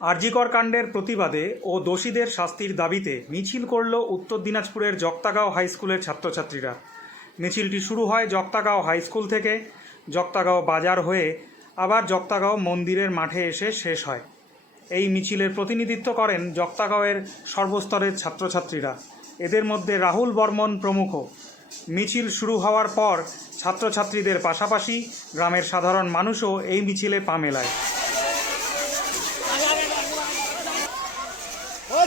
আরজিকর কাণ্ডের প্রতিবাদে ও দোষীদের শাস্তির দাবিতে মিছিল করল উত্তর দিনাজপুরের জক্তাগাঁও হাই স্কুলের ছাত্রছাত্রীরা। মিছিলটি শুরু হয় জক্তাগাঁও হাই স্কুল থেকে। জক্তাগাঁও বাজার হয়ে আবার জক্তাগাঁও মন্দিরের মাঠে এসে শেষ হয়। এই মিছিলের প্রতিনিধিত্ব করেন জক্তাগাঁওয়ের সর্বস্তরের ছাত্রছাত্রীরা। এদের মধ্যে রাহুল বর্মন প্রমুখ। মিছিল শুরু হওয়ার পর ছাত্রছাত্রীদের পাশাপাশি গ্রামের সাধারণ মানুষও এই মিছিলে পা মেলায়।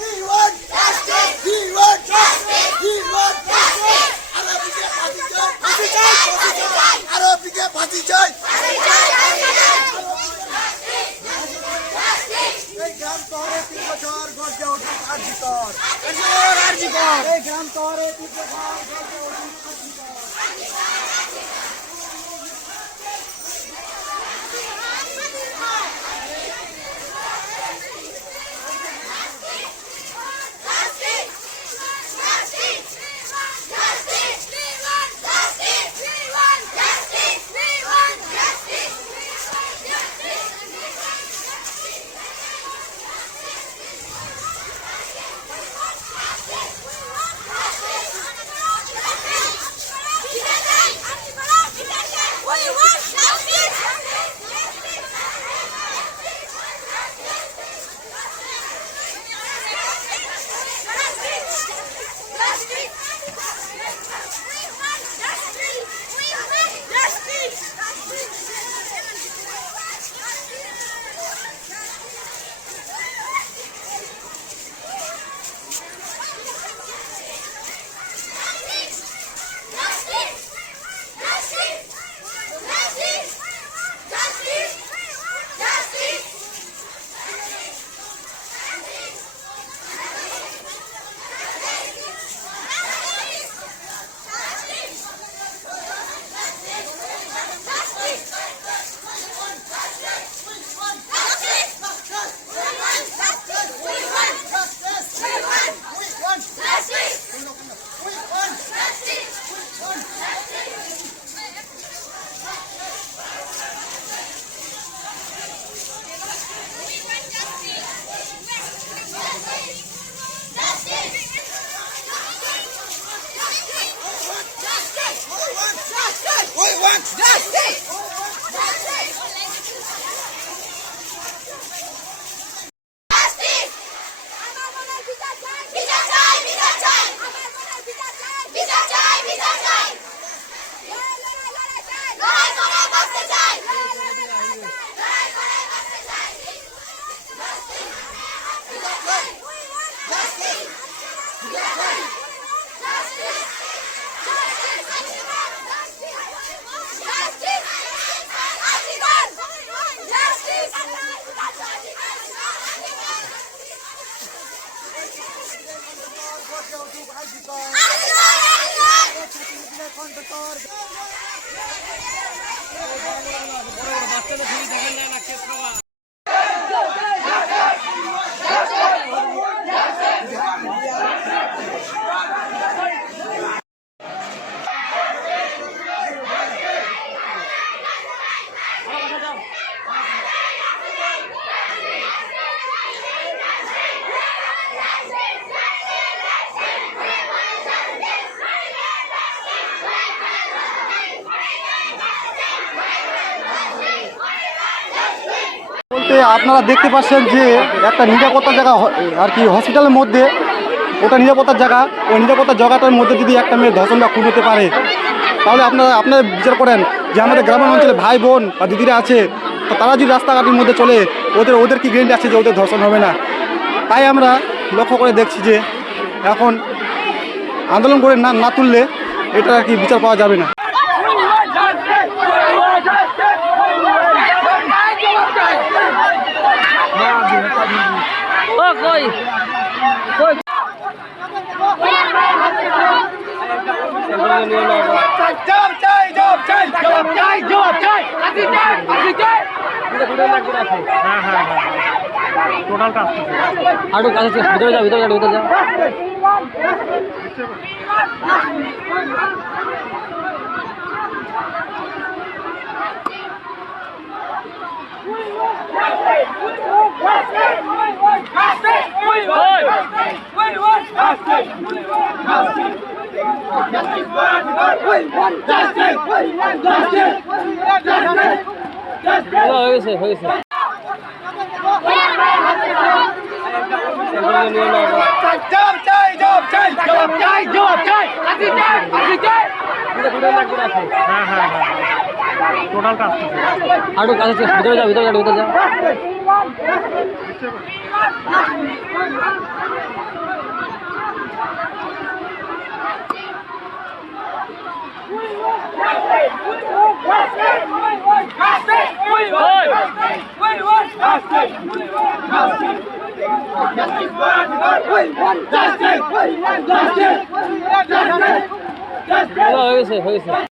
We want justice. We want justice. We want justice. আরবিকে ফাঁসি চাই ফাঁসি চাই ফাঁসি চাই আরবিকে ফাঁসি চাই। এই গ্রাম শহরে তিন বছর গর্জে উঠুক আর্জিকর আর্জিকর এই গ্রাম শহরে তিন বছর কণ্ঠস্বর বলতে আপনারা দেখতে পাচ্ছেন যে একটা নিরাপত্তার জায়গা আর কি হসপিটালের মধ্যে, ওটা নিরাপত্তার জায়গা। ওই নিরাপত্তার জায়গাটার মধ্যে যদি একটা মেয়ে ধর্ষণ বা খুন হতে পারে, তাহলে আপনারা আপনারা বিচার করেন যে আমাদের গ্রামের অঞ্চলে ভাই, বোন বা দিদিরা আছে, তো তারা যদি রাস্তাঘাটের মধ্যে চলে, ওদের ওদের কি গ্যারেন্টি আছে যে ওদের ধর্ষণ হবে না? তাই আমরা লক্ষ্য করে দেখছি যে এখন আন্দোলন করে না না তুললে এটা আর কি বিচার পাওয়া যাবে না We want justice! We want justice! জবাব চাই ফাঁসি চাই ফাঁসি চাই হ্যাঁ হ্যাঁ হ্যাঁ টোটালটা আসতেছে আরও কাছে ভিতরে যা ভিতরে যা ভিতরে যা। হয়ে গেছে হয়ে গেছে হ্যাঁ আসতেছে আরও কাছে ভিতরে যা হয়ে গেছে হয়ে গেছে।